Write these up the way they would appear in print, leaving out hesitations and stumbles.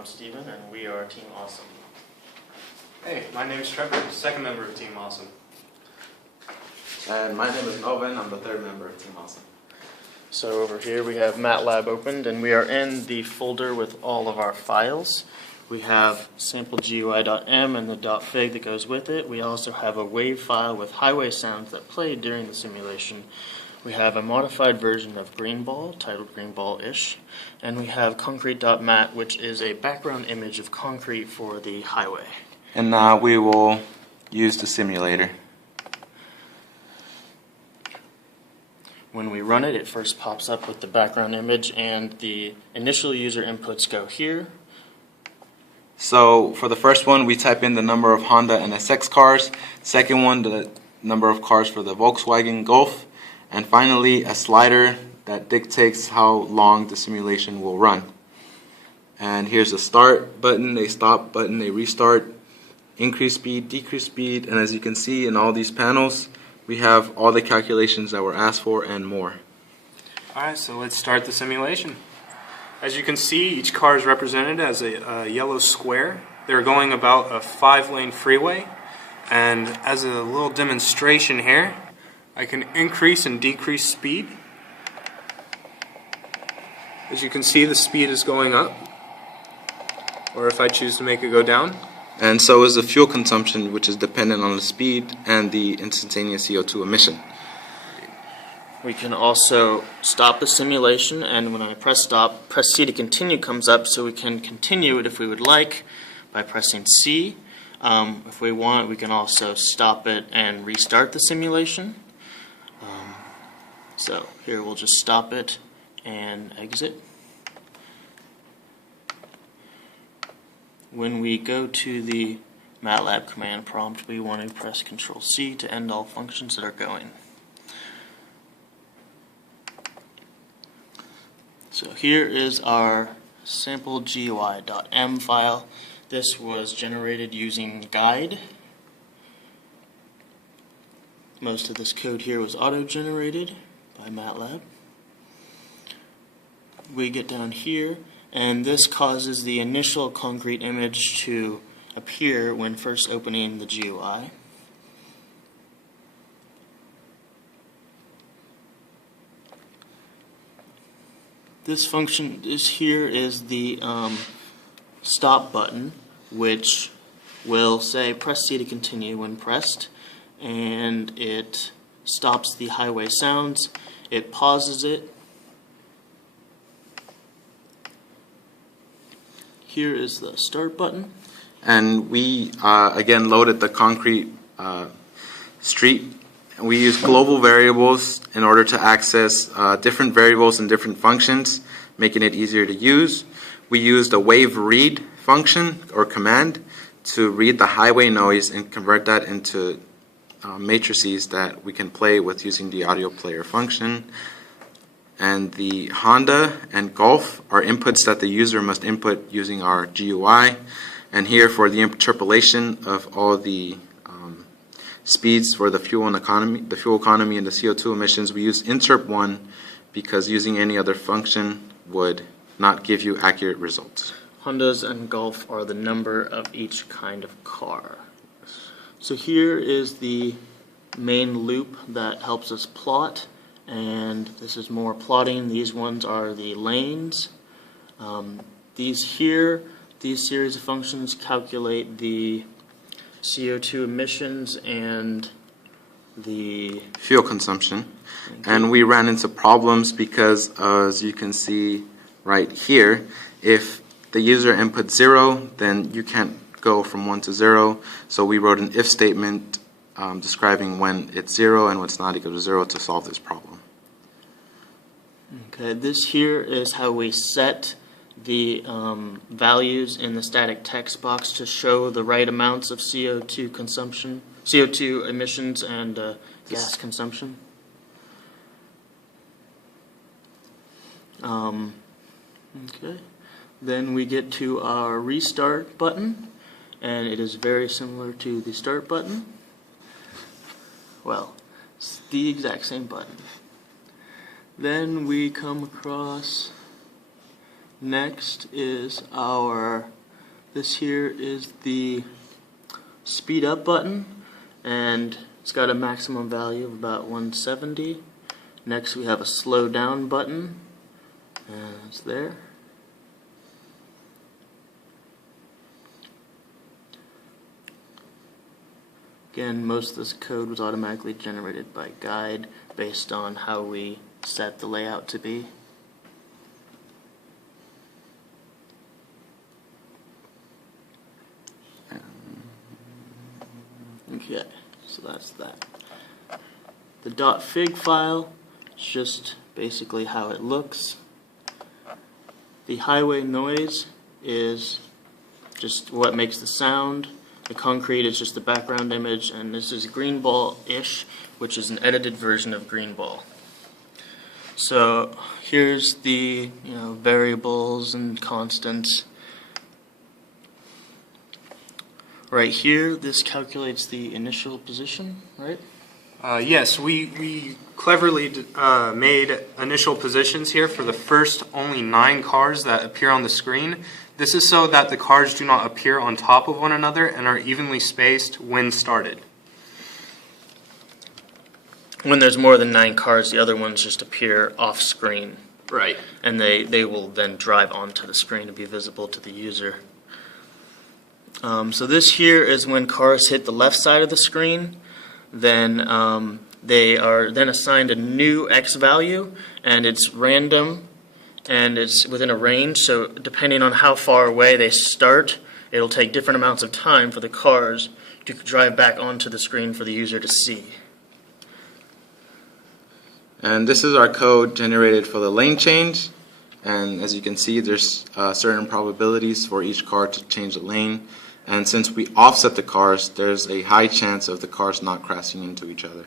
I'm Steven, and we are Team Awesome. Hey, my name is Trevor, second member of Team Awesome. And my name is Melvin, I'm the third member of Team Awesome. So over here we have MATLAB opened, and we are in the folder with all of our files. We have sample.gui.m and the .fig that goes with it. We also have a wave file with highway sounds that played during the simulation. We have a modified version of Greenball, titled Greenball-ish, and we have concrete.mat, which is a background image of concrete for the highway. And now we will use the simulator. When we run it, it first pops up with the background image, and the initial user inputs go here. So for the first one, we type in the number of Honda NSX cars. Second one, the number of cars for the Volkswagen Golf. And finally, a slider that dictates how long the simulation will run. And here's a start button, a stop button, a restart, increase speed, decrease speed, and as you can see in all these panels, we have all the calculations that were asked for and more. Alright, so let's start the simulation. As you can see, each car is represented as a yellow square. They're going about a 5-lane freeway. And as a little demonstration here, I can increase and decrease speed. As you can see, the speed is going up. Or if I choose to make it go down. And so is the fuel consumption, which is dependent on the speed and the instantaneous CO2 emission. We can also stop the simulation, and when I press stop, press C to continue comes up, so we can continue it if we would like by pressing C. If we want, we can also stop it and restart the simulation. So here we'll just stop it and exit. When we go to the MATLAB command prompt, we want to press Control C to end all functions that are going. So here is our sample.gui.m file. This was generated using guide. Most of this code here was auto-generated by MATLAB. We get down here, and this causes the initial concrete image to appear when first opening the GUI. This function here is the stop button, which will say press C to continue when pressed, and it stops the highway sounds. It pauses it. Here is the start button. And we again loaded the concrete street. We use global variables in order to access different variables and different functions, making it easier to use. We used a wave read function or command to read the highway noise and convert that into matrices that we can play with using the audio player function. And the Honda and Golf are inputs that the user must input using our GUI. And here for the interpolation of all the speeds for the fuel economy and the CO2 emissions, we use interp1 because using any other function would not give you accurate results. Hondas and Golf are the number of each kind of car. So here is the main loop that helps us plot, and this is more plotting. These ones are the lanes. These series of functions calculate the CO2 emissions and the fuel consumption. And we ran into problems because, as you can see right here, if the user inputs 0, then you can't go from 1 to 0. So we wrote an if statement describing when it's 0 and when it's not equal to 0 to solve this problem. Okay, this here is how we set the values in the static text box to show the right amounts of CO2 consumption, CO2 emissions, and gas consumption. Okay, then we get to our restart button, and it is very similar to the start button. Well, it's the exact same button. Then we come across Next is this here is the speed up button, and it's got a maximum value of about 170. Next we have a slow down button, and it's there. Again, most of this code was automatically generated by Guide based on how we set the layout to be. Okay, so that's that. The .fig file is just basically how it looks. The highway noise is just what makes the sound. The concrete is just the background image, and this is Greenball-ish, which is an edited version of Greenball. So here's the variables and constants. Right here, this calculates the initial position, right? Yes, we cleverly made initial positions here for the first only 9 cars that appear on the screen. This is so that the cars do not appear on top of one another and are evenly spaced when started. When there's more than 9 cars, the other ones just appear off screen. Right. And they will then drive onto the screen to be visible to the user. So this here is when cars hit the left side of the screen. Then they are then assigned a new X value, and it's random, and it's within a range. So depending on how far away they start, it'll take different amounts of time for the cars to drive back onto the screen for the user to see. And this is our code generated for the lane change. And as you can see, there's certain probabilities for each car to change the lane. And since we offset the cars, there's a high chance of the cars not crashing into each other,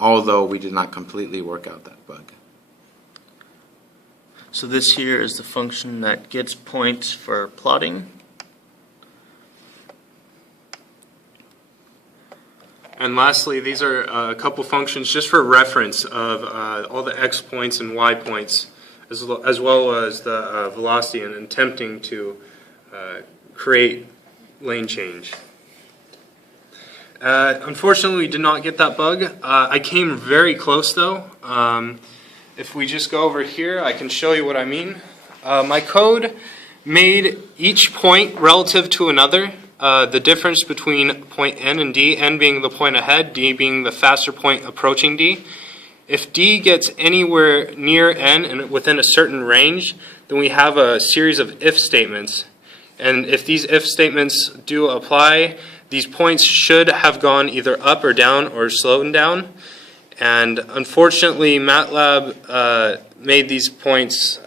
although we did not completely work out that bug. So this here is the function that gets points for plotting. And lastly, these are a couple functions just for reference of all the X points and Y points, as well as the velocity, and attempting to create lane change. Unfortunately, we did not get that bug. I came very close though. If we just go over here, I can show you what I mean. My code made each point relative to another. The difference between point N and D, N being the point ahead, D being the faster point approaching D. If D gets anywhere near N and within a certain range, then we have a series of if statements. And if these if statements do apply, these points should have gone either up or down or slowed down. And unfortunately, MATLAB made these points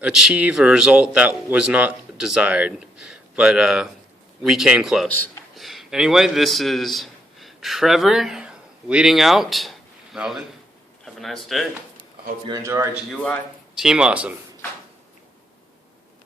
achieve a result that was not desired. But we came close. Anyway, this is Trevor leading out. Melvin, Have a nice day. I hope you enjoy our GUI. Team Awesome.